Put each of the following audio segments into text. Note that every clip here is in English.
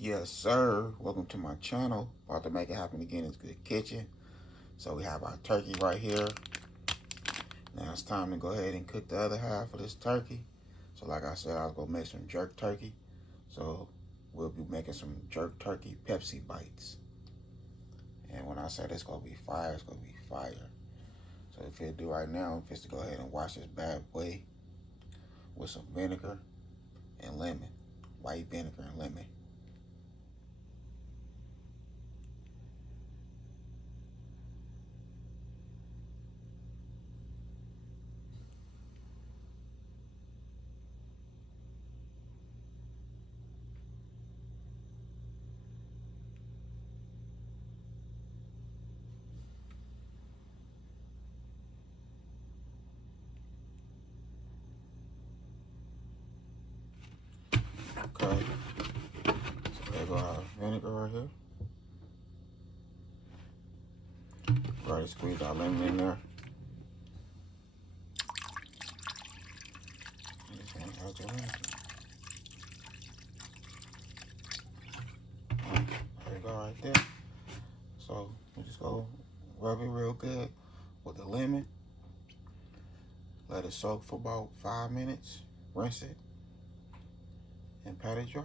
Yes, sir. Welcome to my channel. About to make it happen again. It's Good Kitchen. So we have our turkey right here. Now it's time to go ahead and cook the other half of this turkey. So like I said, I was gonna make some jerk turkey. So we'll be making some jerk turkey Pepsi bites. And when I said it's gonna be fire, it's gonna be fire. So if you do right now, I'm just to go ahead and wash this bad boy with some vinegar and lemon. White vinegar and lemon. Okay. So there go our vinegar right here. Already squeezed our lemon in there. There you go right there. So we just go rub it real good with the lemon. Let it soak for about 5 minutes. Rinse it and pat it dry.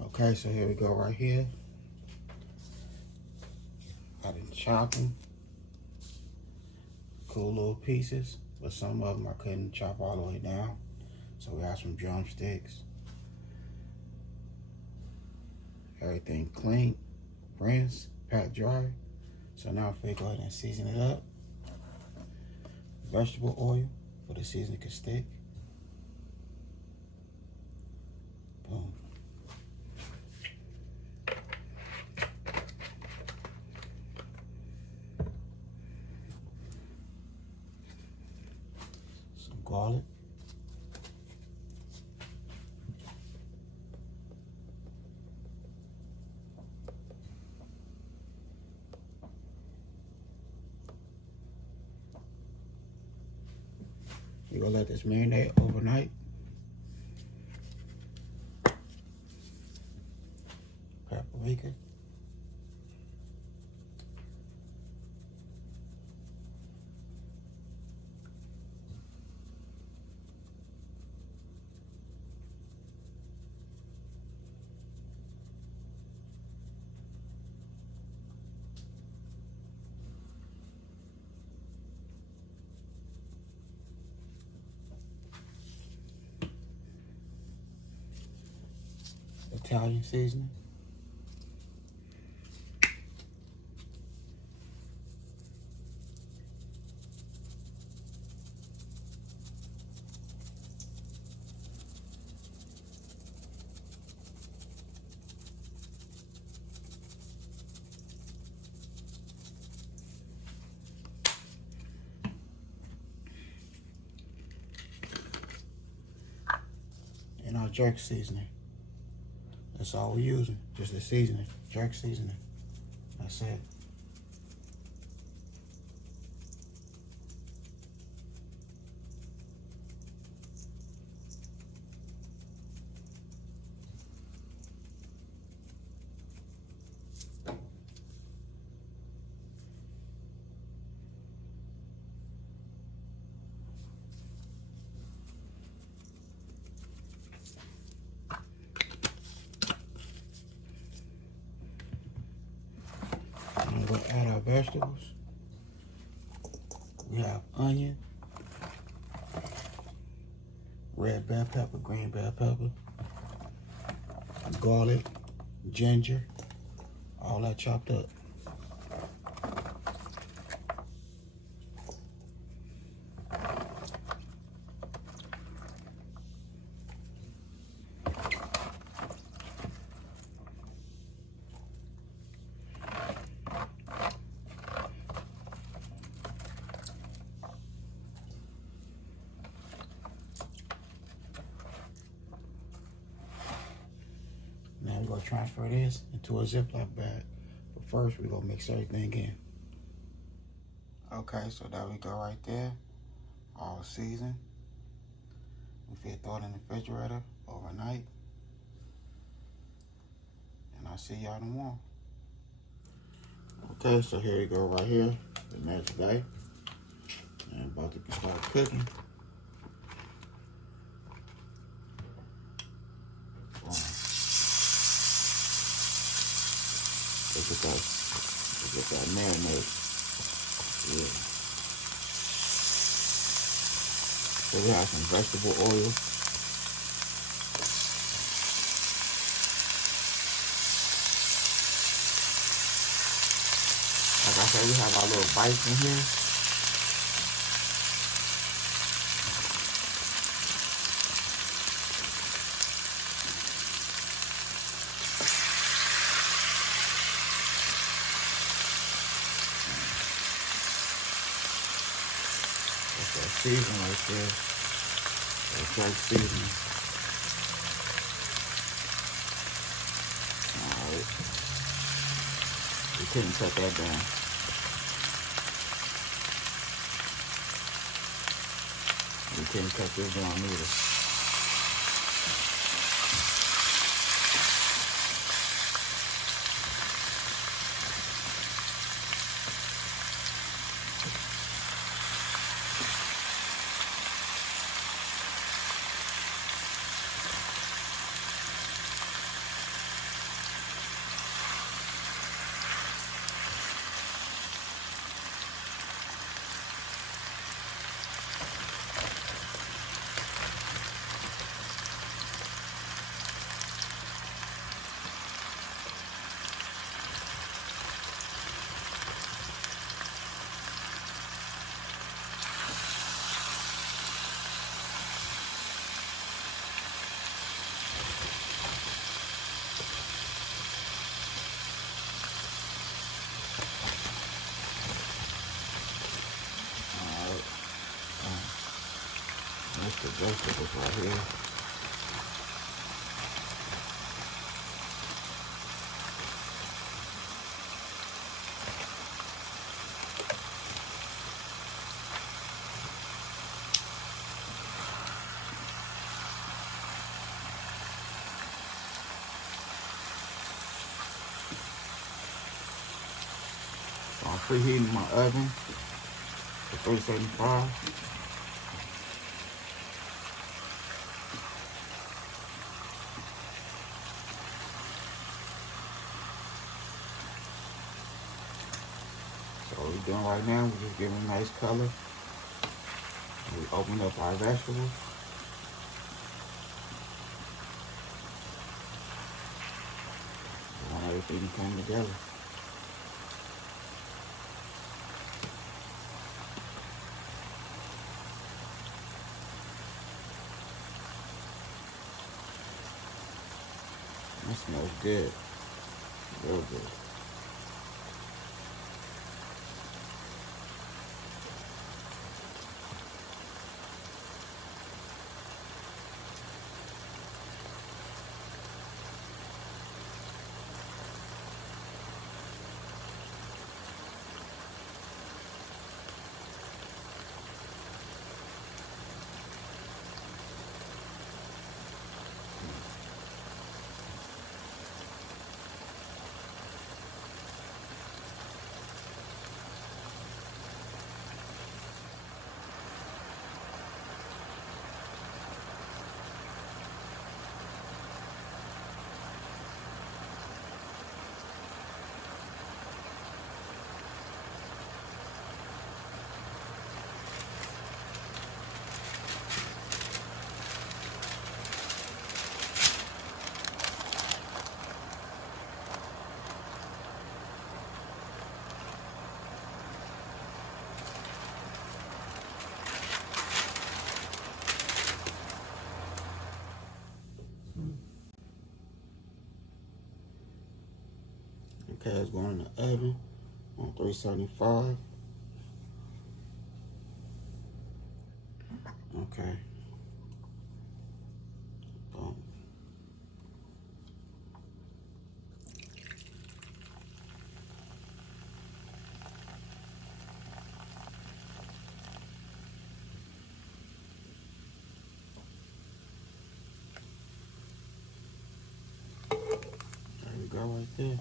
Okay, so here we go right here. I didn't chop them. Cool little pieces, but some of them I couldn't chop all the way down. So we have some drumsticks. Everything clean, rinse, pat dry. So now if we go ahead and season it up. Vegetable oil for the seasoning can stick. Boom. Some garlic. You're gonna let this marinate overnight. Paprika. Italian seasoning. And our jerk seasoning. That's all we're using, just the seasoning, jerk seasoning. That's it. And we'll add our vegetables. We have onion, red bell pepper, green bell pepper, garlic, ginger, all that chopped up. Now we're gonna transfer this into a Ziploc bag. But first we're gonna mix everything in. Okay, so there we go right there. All seasoned. We fit throw it in the refrigerator overnight. I'll see y'all tomorrow. Okay, so here we go right here. The next day. And about to start cooking. Wow. Look at that marinade. Yeah. So we have some vegetable oil. Like I said, we have our little bites in here. That's that seasoning right there. That's like seasoning. Alright. We couldn't cut that down. We couldn't cut this down either. That's the vegetables right here. So I'm preheating my oven to 375. So what we're doing right now, we're just giving a nice color. We open up our vegetables. We want everything to come together. That smells good. Real good. Okay, it's going in the oven on 375. Okay. Boom. There we we go right there.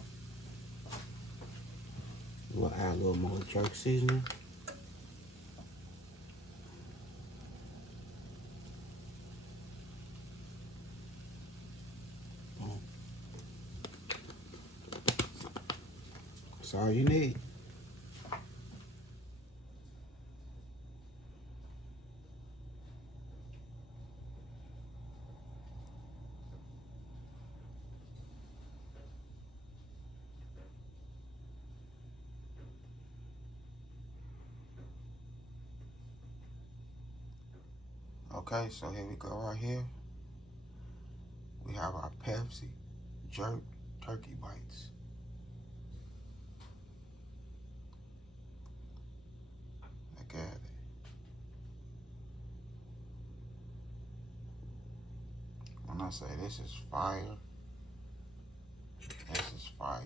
We'll add a little more jerk seasoning. Boom. That's all you need. Okay, so here we go right here. We have our Pepsi jerk turkey bites. Look at it. When I say this is fire, this is fire,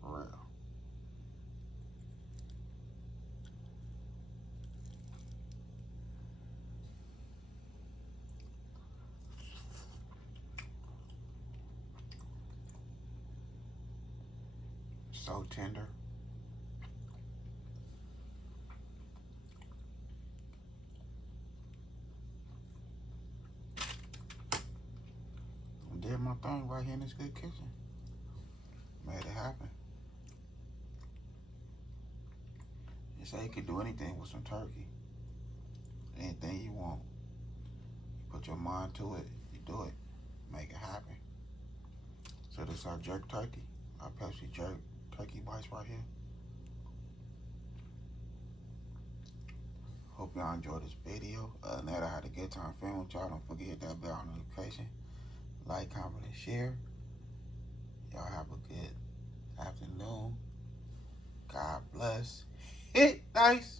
for real. So tender. I did my thing right here in this good kitchen. Made it happen. You say you can do anything with some turkey. Anything you want. You put your mind to it, you do it. Make it happen. So this is our jerk turkey. Our Pepsi jerk turkey bites right here. Hope y'all enjoyed this video. Other than that, I had a good time filming with y'all. Don't forget that bell notification. Like, comment, and share. Y'all have a good afternoon. God bless. Hit nice.